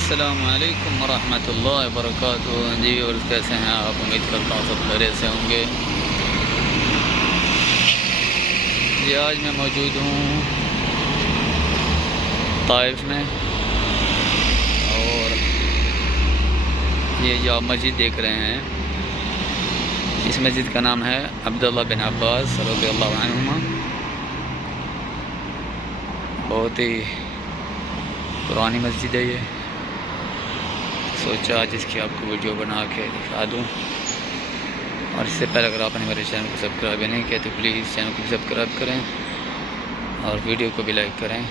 अस्सलामुअलैकुम वरहमतुल्लाहि वबरकातुहू। जी और कैसे हैं आप? उम्मीद करता हूँ सब खैरियत से होंगे। जी आज मैं मौजूद हूँ ताइफ में और ये जो आप मस्जिद देख रहे हैं, इस मस्जिद का नाम है अब्दुल्लाह बिन अब्बास रज़ियल्लाहु अन्हुमा। बहुत ही पुरानी मस्जिद है ये। सोचा आज इसकी आपको वीडियो बना के दिखा दूँ। और इससे पहले अगर आपने मेरे चैनल को सब्सक्राइब नहीं किया तो प्लीज़ चैनल को भी सब्सक्राइब करें और वीडियो को भी लाइक करें।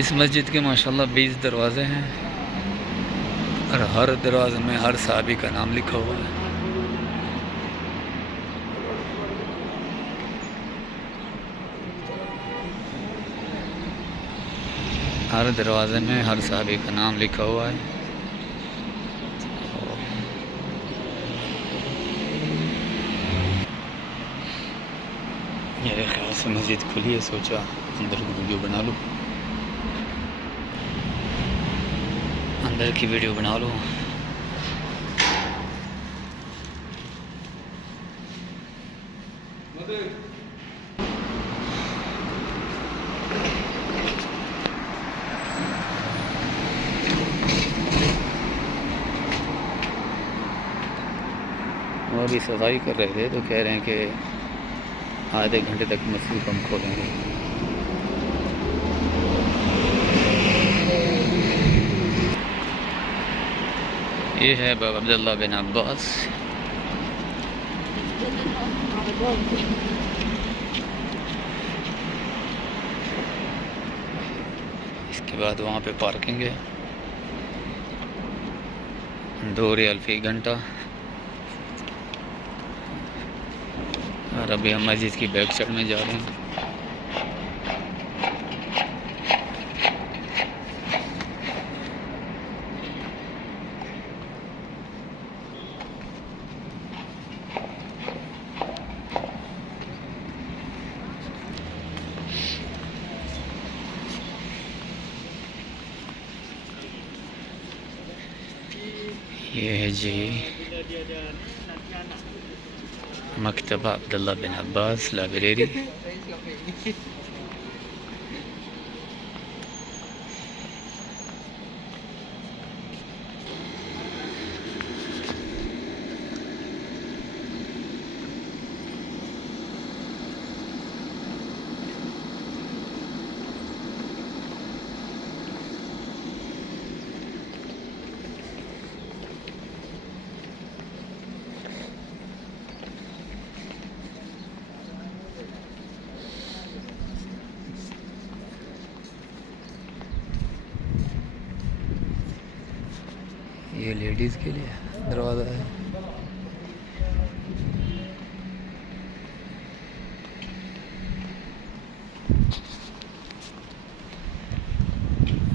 इस मस्जिद के माशाल्लाह 20 दरवाज़े हैं और हर दरवाज़े में हर सहाबी का नाम लिखा हुआ है। हर दरवाज़े में हर सहाबी का नाम लिखा हुआ है। मेरे ख्याल से मस्जिद खुली है, सोचा अंदर की वीडियो बना लूँ। अंदर की वीडियो बना लो। वो अभी सफाई कर रहे थे तो कह रहे हैं कि आधे घंटे तक मस्जिद हम खोलेंगे। ये है बाबा अब्दुल्लाह बिन अब्बास। इसके बाद वहाँ पे पार्किंग है, 2 रियाल फी घंटा। और अभी हम मस्जिद की बैक साइड में जा रहे हैं। ये है जी मकतबा अब्दुल्लाह बिन अब्बास लाइब्रेरी। ये लेडीज़ के लिए दरवाज़ा है।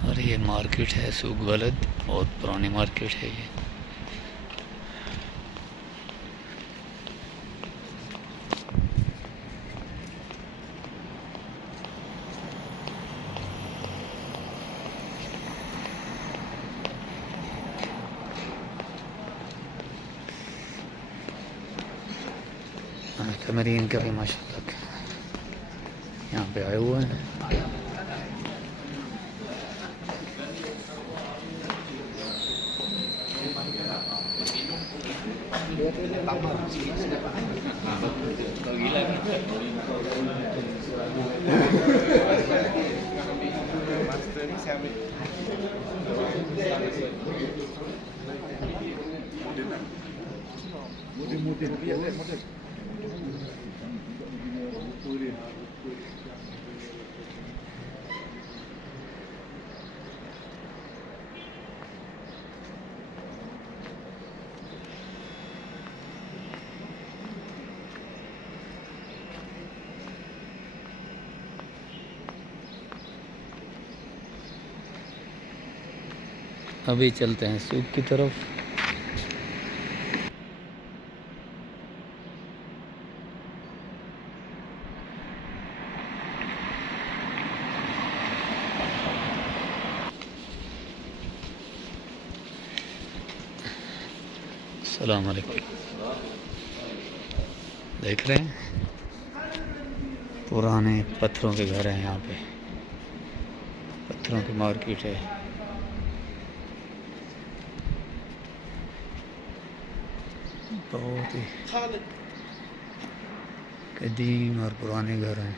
और ये मार्केट है सूक बलद, बहुत पुरानी मार्केट है ये। तमरीन का भी माशाल्लाह यहाँ पे आए हुए हैं। अभी चलते हैं सूक की तरफ। अस्सलाम वालेकुम। देख रहे हैं पुराने पत्थरों के घर हैं यहाँ पे, पत्थरों की मार्केट है। बहुत ही कदीम और पुराने घर हैं।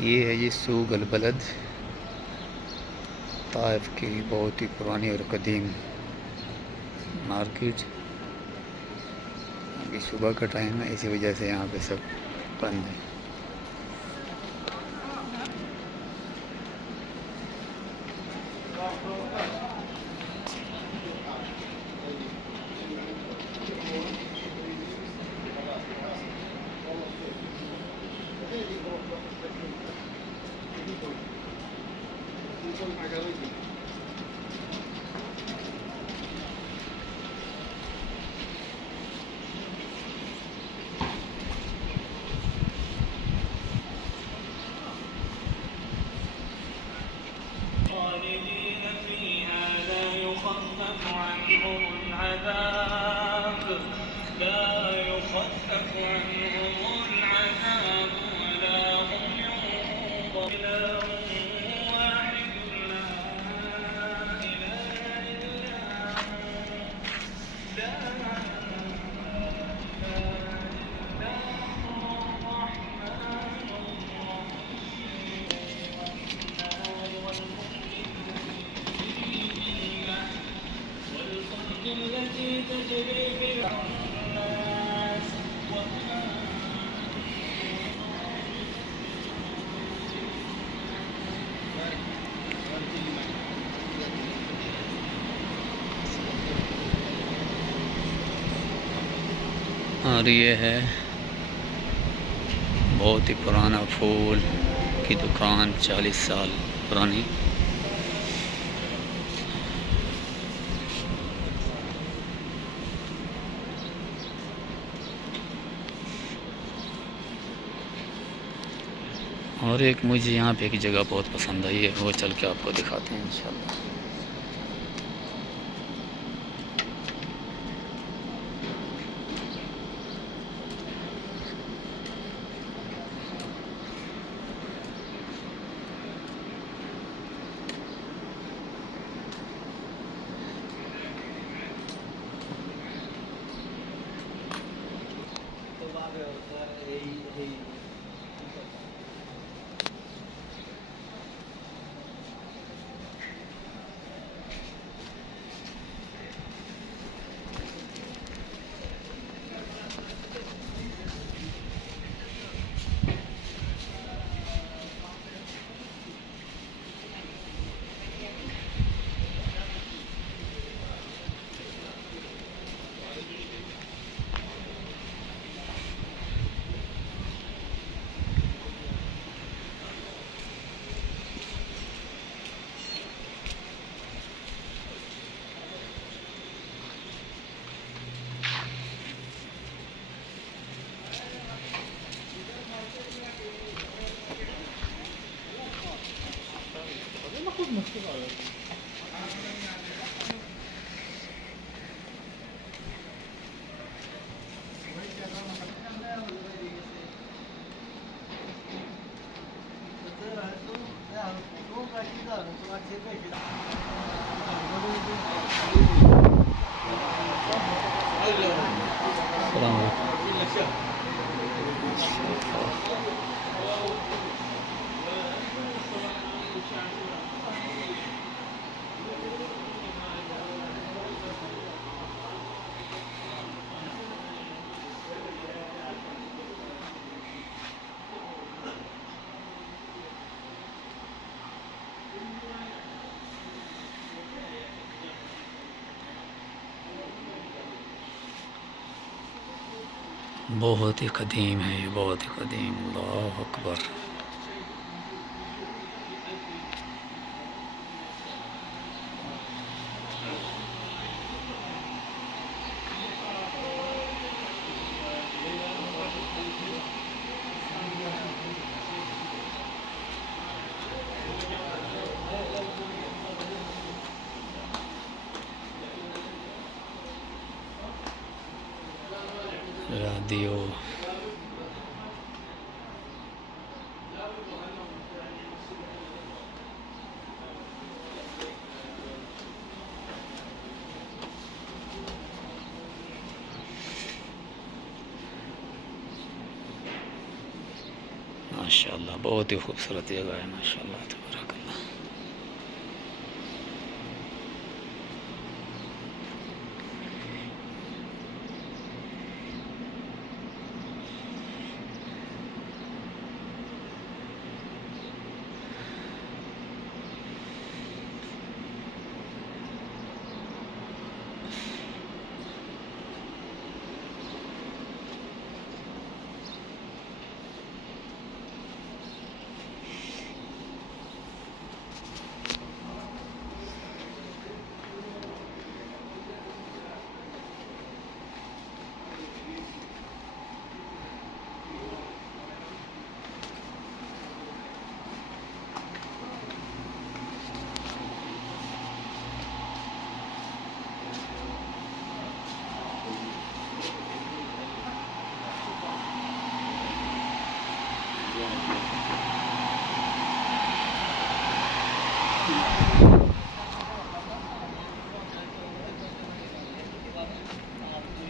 ये है जी सूक अल बलद, ताइफ की बहुत ही पुरानी और कदीम मार्केट। अभी सुबह का टाइम है, इसी वजह से यहाँ पे सब बंद है। और ये है बहुत ही पुराना फूल की दुकान, 40 साल पुरानी। और एक मुझे यहाँ पे एक जगह बहुत पसंद आई है, वो चल के आपको दिखाते हैं इंशाल्लाह। बहुत ही कदीम है ये, बहुत ही कदीम। अल्लाह अकबर। रेडियो माशाल्लाह, बहुत ही खूबसूरत जगह है माशाल्लाह तबारकल्लाह।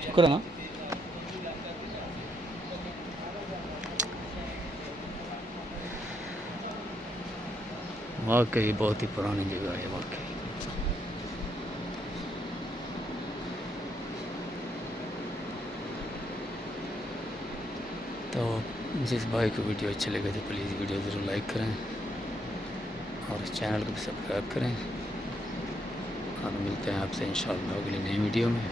शुक्र है ना। वाकई बहुत ही पुरानी जगह है वाकई। तो जिस भाई को वीडियो अच्छे लगे तो प्लीज़ वीडियो ज़रूर लाइक करें और चैनल को भी सब्सक्राइब करें। और मिलते हैं आपसे इंशाअल्लाह अगली नई वीडियो में।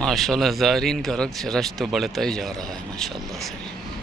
माशाल्लाह ज़ायरीन का रश तो बढ़ता ही जा रहा है माशाल्लाह से।